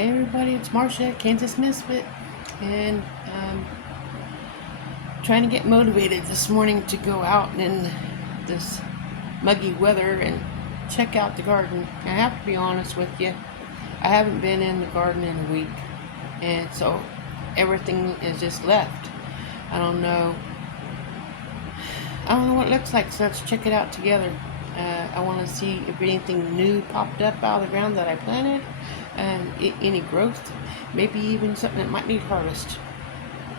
Hey everybody, it's Marcia, Kansas Misfit, and trying to get motivated this morning to go out in this muggy weather and check out the garden. I have to be honest with you, I haven't been in the garden in a week, and so everything is just left. I don't know what it looks like, so let's check it out together. I want to see if anything new popped up out of the ground that I planted, and any growth, maybe even something that might need harvest.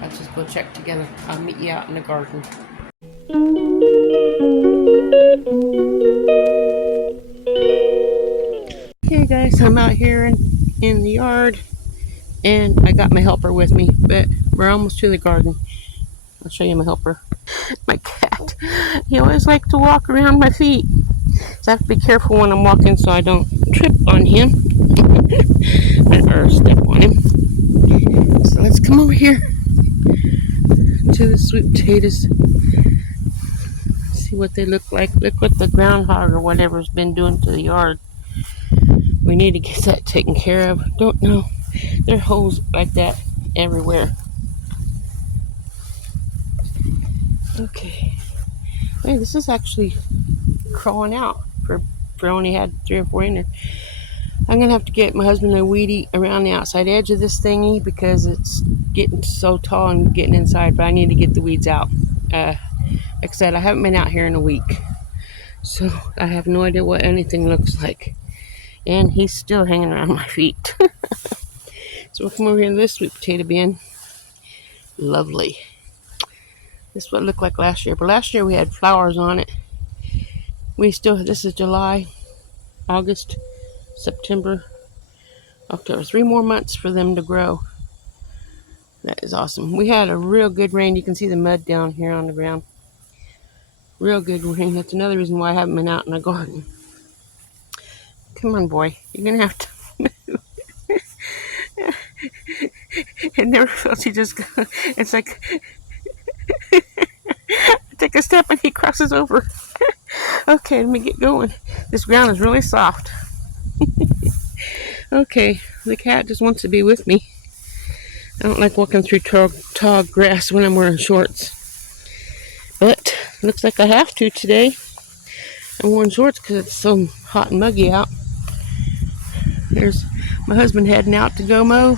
Let's just go check together. I'll meet you out in the garden. Okay guys, I'm out here in the yard, and I got my helper with me, but we're almost to the garden. I'll show you my helper. My cat, he always likes to walk around my feet, so I have to be careful when I'm walking so I don't trip on him or step on him. So let's come over here to the sweet potatoes, see what they look like. Look what the groundhog or whatever's been doing to the yard. We need to get that taken care of. Don't know, there are holes like that everywhere. Okay, hey, this is actually crawling out for only had 3 or 4 in there. I'm gonna have to get my husband a weed eat around the outside edge of this thingy because it's getting so tall and getting inside, but I need to get the weeds out. Like I said, I haven't been out here in a week, so I have no idea what anything looks like, and he's still hanging around my feet. So we'll come over here to this sweet potato bin. Lovely. This is what it looked like last year, but last year we had flowers on it. This is July, August, September, October. 3 more months for them to grow. That is awesome. We had a real good rain. You can see the mud down here on the ground. Real good rain. That's another reason why I haven't been out in the garden. Come on, boy. You're going to have to move. It never fails. It's like, I take a step and he crosses over. Okay, let me get going. This ground is really soft. Okay, the cat just wants to be with me. I don't like walking through tall grass when I'm wearing shorts, but looks like I have to today. I'm wearing shorts because it's so hot and muggy out. There's my husband heading out to go mow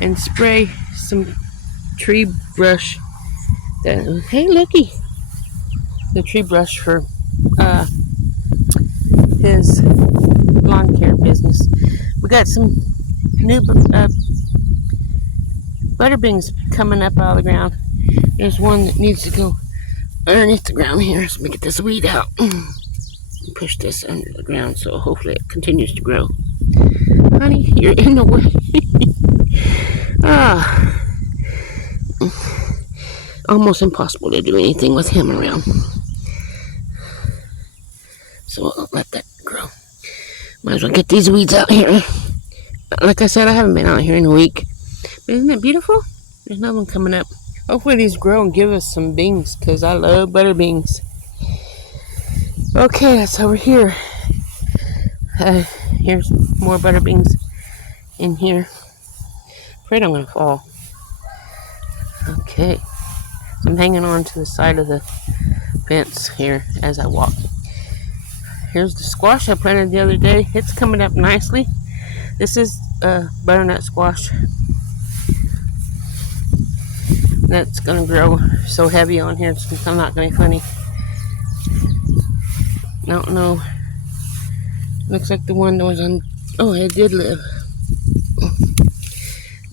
and spray some tree brush. Hey, looky, the tree brush for his lawn care business. We got some new butterbeans coming up out of the ground. There's one that needs to go underneath the ground here, so we get this weed out. Push this under the ground so hopefully it continues to grow. Honey, you're in the way. Almost impossible to do anything with him around. So I'll let that grow. Might as well get these weeds out here. Like I said, I haven't been out here in a week. But isn't it beautiful? There's another one coming up. Hopefully these grow and give us some beans, because I love butter beans. Okay, that's over here. Here's more butter beans in here. Afraid I'm going to fall. Okay. So I'm hanging on to the side of the fence here as I walk. Here's the squash I planted the other day. It's coming up nicely. This is butternut squash. That's going to grow so heavy on here, it's not going to be funny. I don't know. Looks like the one that was on... Oh, it did live.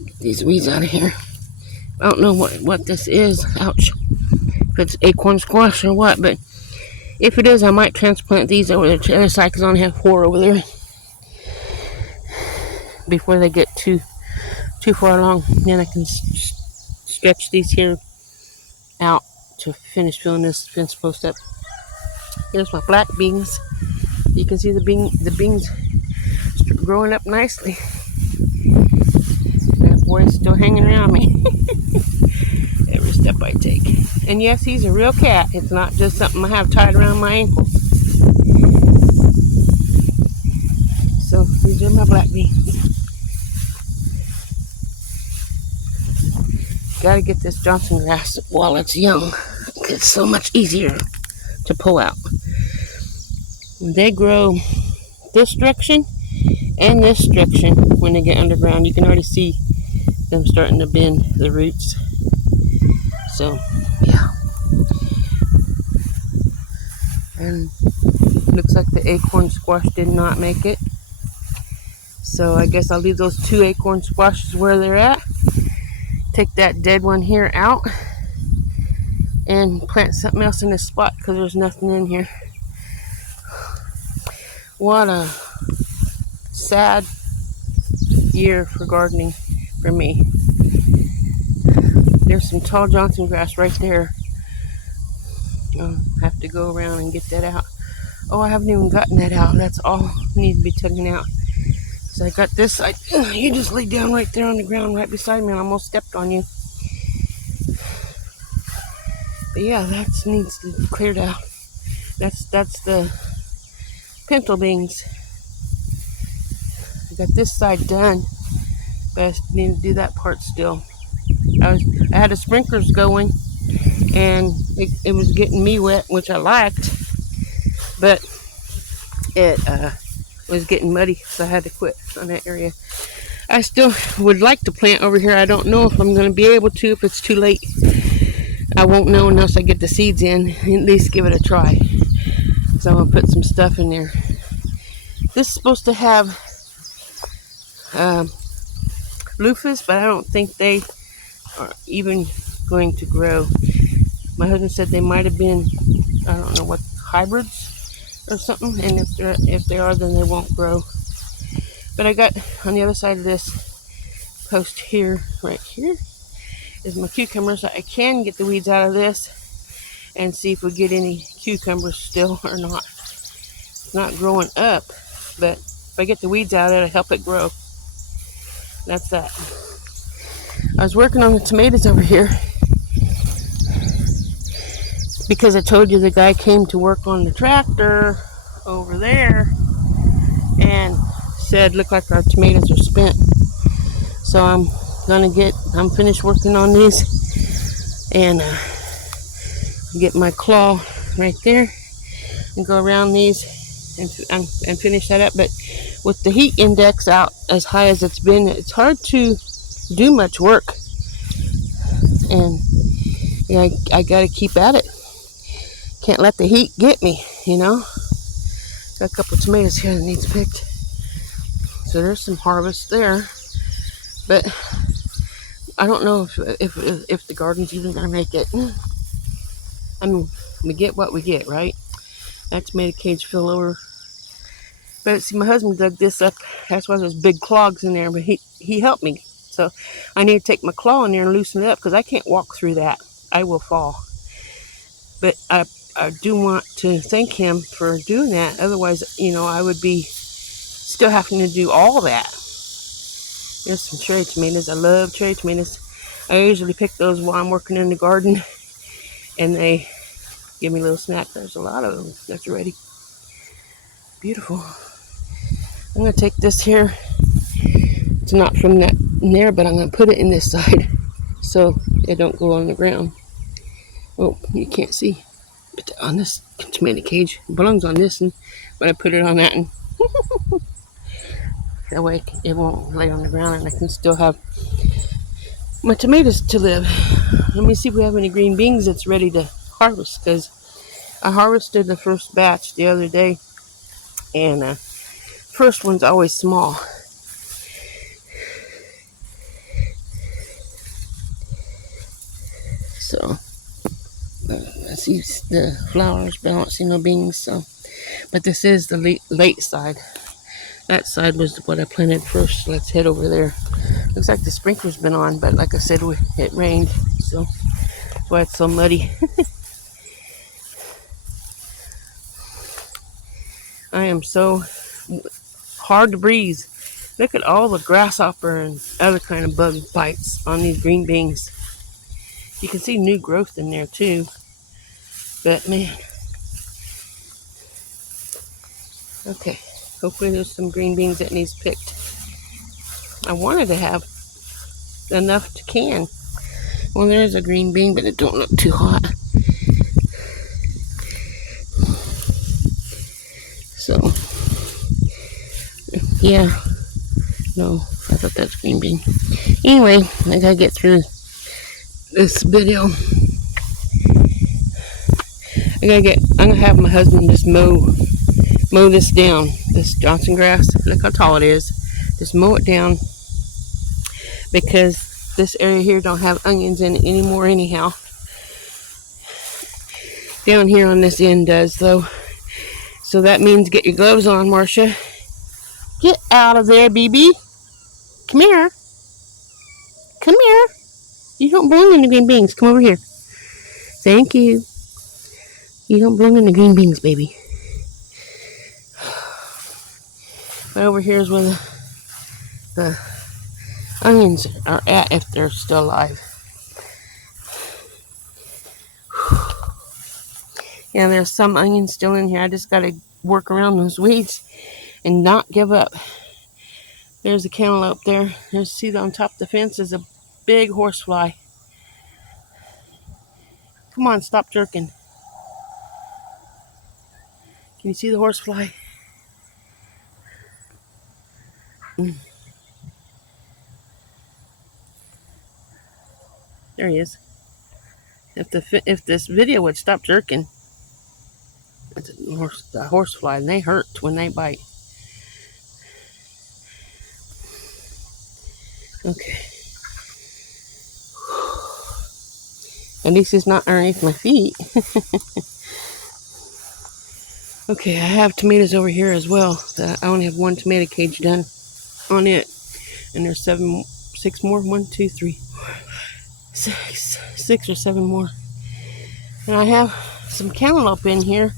Get these weeds out of here. I don't know what this is. Ouch. If it's acorn squash or what, but if it is, I might transplant these over there to the other side because I only have 4 over there before they get too far along. Then I can stretch these here out to finish filling this fence post up. Here's my black beans. You can see the beans growing up nicely. That boy's still hanging around me every step I take. And yes, he's a real cat. It's not just something I have tied around my ankle. So these are my black beans. gotta get this Johnson grass while it's young. It's so much easier to pull out. When they grow this direction and this direction, when they get underground, you can already see them starting to bend the roots. So, yeah. And looks like the acorn squash did not make it. So I guess I'll leave those 2 acorn squashes where they're at. Take that dead one here out and plant something else in this spot because there's nothing in here. What a sad year for gardening for me. There's some tall Johnson grass right there. I'll have to go around and get that out. Oh, I haven't even gotten that out. That's all needs to be taken out. So I got this side. You just lay down right there on the ground right beside me and I almost stepped on you. But yeah, that needs to be cleared out. That's the pinto beans. I got this side done, but I need to do that part still. I had the sprinklers going and it was getting me wet, which I liked, but it was getting muddy, so I had to quit on that area. I still would like to plant over here. I don't know if I'm going to be able to if it's too late. I won't know unless I get the seeds in, at least give it a try. So I'm going to put some stuff in there. This is supposed to have loofahs, but I don't think they are even going to grow. My husband said they might have been, I don't know what, hybrids or something, and if they are, then they won't grow. But I got on the other side of this post here, right here, is my cucumbers. I can get the weeds out of this and see if we get any cucumbers still or not. It's not growing up, but if I get the weeds out, it'll help it grow. That's that. I was working on the tomatoes over here because I told you the guy came to work on the tractor over there and said, look like our tomatoes are spent. So I'm finished working on these and get my claw right there and go around these and finish that up. But with the heat index out as high as it's been, it's hard to do much work. And yeah, I gotta keep at it. Can't let the heat get me, you know. Got a couple of tomatoes here that needs picked. So there's some harvest there. But I don't know if the garden's even gonna make it. I mean, we get what we get, right? That tomato cage fell over. But see, my husband dug this up. That's why there's big clogs in there. But he helped me. So I need to take my claw in there and loosen it up because I can't walk through that. I will fall. But I do want to thank him for doing that. Otherwise, you know, I would be still having to do all that. There's some cherry tomatoes. I love cherry tomatoes. I usually pick those while I'm working in the garden. And they give me a little snack. There's a lot of them. That's ready. Beautiful. I'm going to take this here. It's not from that in there, but I'm going to put it in this side so it don't go on the ground. Oh, you can't see. But on this tomato cage, it belongs on this one, but I put it on that one. That way it won't lay on the ground and I can still have my tomatoes to live. Let me see if we have any green beans that's ready to harvest, because I harvested the first batch the other day, and first one's always small. So I see the flowers, but I don't see no beans. So, but this is the late side. That side was what I planted first. So let's head over there. Looks like the sprinkler's been on, but like I said, it rained, so that's why it's so muddy. I am so hard to breathe. Look at all the grasshopper and other kind of bug bites on these green beans. You can see new growth in there too. But man. Okay. Hopefully there's some green beans that needs picked. I wanted to have enough to can. Well, there's a green bean, but it don't look too hot. So, yeah. No, I thought that's green bean. Anyway, I gotta get through this video. I'm gonna have my husband just mow this down. This Johnson grass. Look how tall it is. Just mow it down because this area here don't have onions in it anymore anyhow. Down here on this end does though. So that means get your gloves on, Marcia. Get out of there, BB. Come here. Come here. You don't belong in the green beans. Come over here. Thank you. You don't belong in the green beans, baby. Right over here is where the onions are at if they're still alive. Yeah, there's some onions still in here. I just got to work around those weeds and not give up. There's a cantaloupe there. There's, see on top of the fence is a big horsefly. Come on, stop jerking. Can you see the horsefly? There he is. If this video would stop jerking, it's a horsefly, and they hurt when they bite. Okay. At least it's not underneath my feet. Okay, I have tomatoes over here as well. I only have one tomato cage done on it. And there's 6 more. 1, 2, 3, 6 or 7 more. And I have some cantaloupe in here.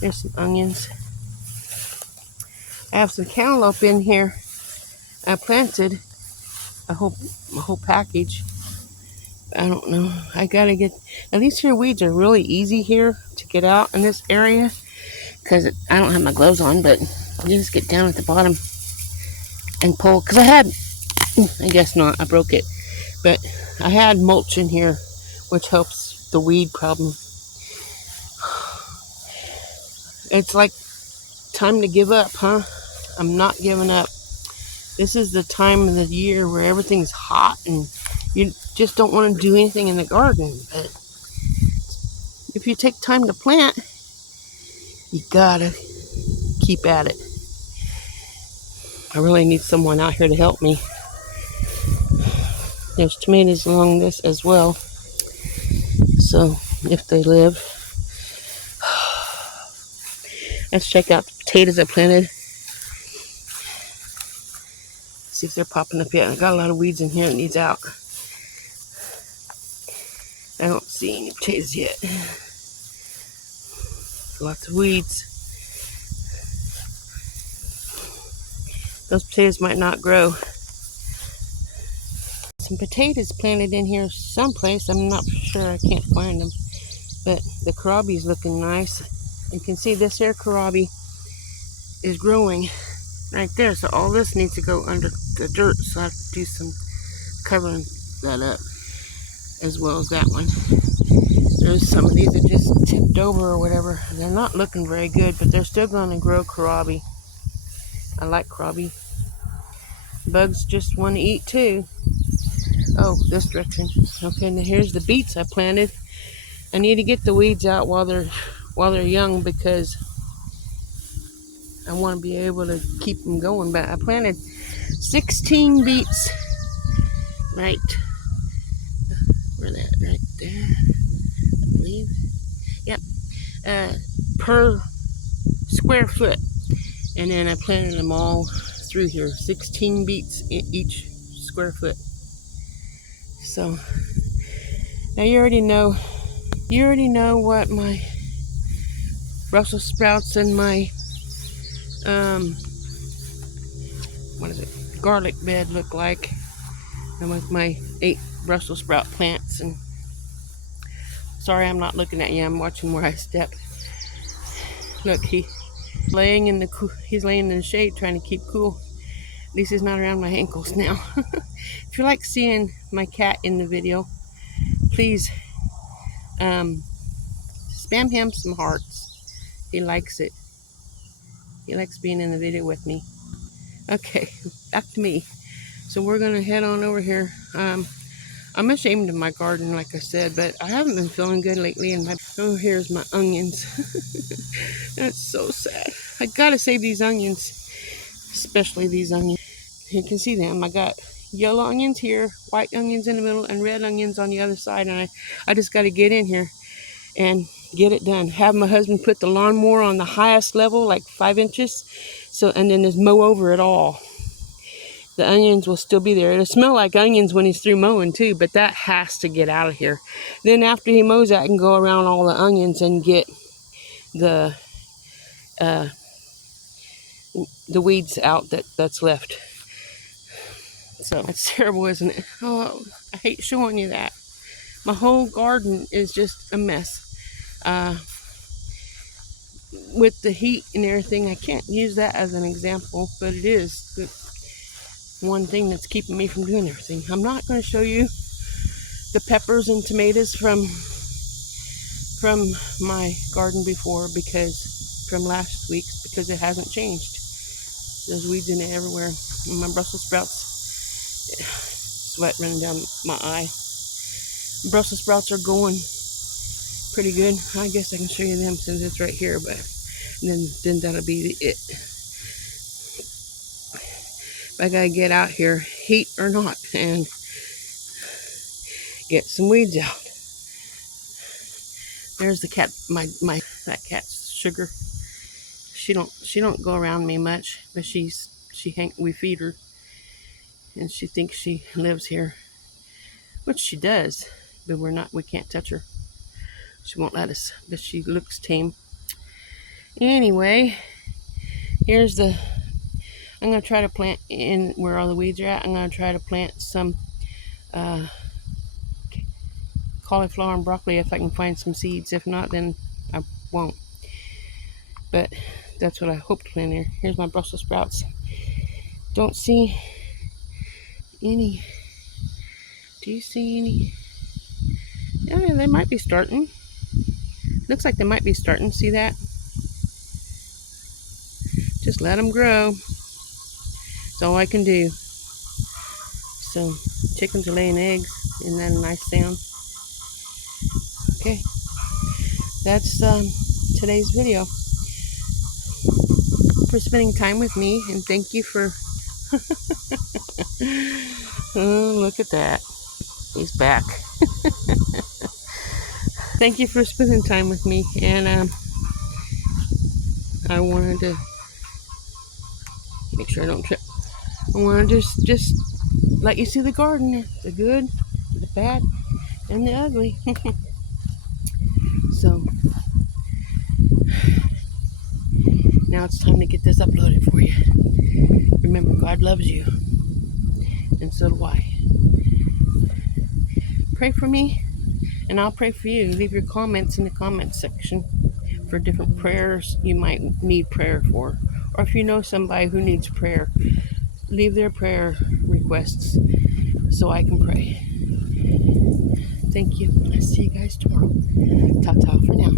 There's some onions. I have some cantaloupe in here. I planted a whole package. I don't know. I gotta get. Now these here weeds are really easy here to get out in this area because I don't have my gloves on. But you just get down at the bottom and pull. Because I guess not. I broke it, but I had mulch in here, which helps the weed problem. It's like time to give up, huh? I'm not giving up. This is the time of the year where everything's hot and you just don't want to do anything in the garden. But if you take time to plant, you gotta keep at it. I really need someone out here to help me. There's tomatoes along this as well. So if they live. Let's check out the potatoes I planted. See if they're popping up yet. I got a lot of weeds in here that needs out. I don't see any potatoes yet. Lots of weeds. Those potatoes might not grow. Some potatoes planted in here someplace. I'm not sure. I can't find them. But the kohlrabi's looking nice. You can see this here kohlrabi is growing right there. So all this needs to go under the dirt. So I have to do some covering that up as well as that one. There's some of these that just tipped over or whatever. They're not looking very good, but they're still going to grow kohlrabi. I like kohlrabi. Bugs just want to eat too. Oh, this direction. Okay, now here's the beets I planted. I need to get the weeds out while they're young because I want to be able to keep them going. But I planted 16 beets right where that right there, I believe. Yep, per square foot, and then I planted them all through here. 16 beets in each square foot. So now you already know what my Brussels sprouts and my garlic bed look like, and with my 8 Brussels sprout plants. And sorry, I'm not looking at you. I'm watching where I step. Look, he's laying in the shade trying to keep cool. At least he's not around my ankles now. If you like seeing my cat in the video, please spam him some hearts. He likes it. He likes being in the video with me. Okay, back to me. So we're gonna head on over here. I'm ashamed of my garden, like I said, but I haven't been feeling good lately. And oh, here's my onions. That's so sad. I gotta save these onions, especially these onions. You can see them. I got yellow onions here, white onions in the middle, and red onions on the other side. And I just got to get in here and get it done. Have my husband put the lawnmower on the highest level, like 5 inches, and then just mow over it all. The onions will still be there. It'll smell like onions when he's through mowing too, but that has to get out of here. Then after he mows that, I can go around all the onions and get the weeds out that's left. So it's terrible, isn't it? Oh, I hate showing you that. My whole garden is just a mess. With the heat and everything, I can't use that as an example, but it is one thing that's keeping me from doing everything. I'm not going to show you the peppers and tomatoes from my garden before, from last week's, because it hasn't changed. There's weeds in it everywhere. And my Brussels sprouts, sweat running down my eye. Brussels sprouts are going pretty good. I guess I can show you them since it's right here, but then that'll be it. I gotta get out here, heat or not, and get some weeds out. There's the cat, that cat's Sugar. She don't go around me much, but we feed her, and she thinks she lives here, which she does, but we can't touch her. She won't let us, but she looks tame. Anyway, I'm going to try to plant in where all the weeds are at. I'm going to try to plant some cauliflower and broccoli if I can find some seeds. If not, then I won't. But that's what I hope to plant here. Here's my Brussels sprouts. Don't see any. Do you see any? Yeah, they might be starting. Looks like they might be starting. See that? Just let them grow. That's all I can do. So, chickens are laying eggs. Isn't that a nice sound? Okay. That's today's video. For spending time with me, and thank you for oh, look at that. He's back. Thank you for spending time with me, and I wanted to make sure I don't trip. I wanted to just let you see the garden, the good, the bad, and the ugly. So now it's time to get this uploaded for you. Remember, God loves you, and so do I. Pray for me, and I'll pray for you. Leave your comments in the comments section for different prayers you might need prayer for. Or if you know somebody who needs prayer, leave their prayer requests so I can pray. Thank you. I'll see you guys tomorrow. Ta-ta for now.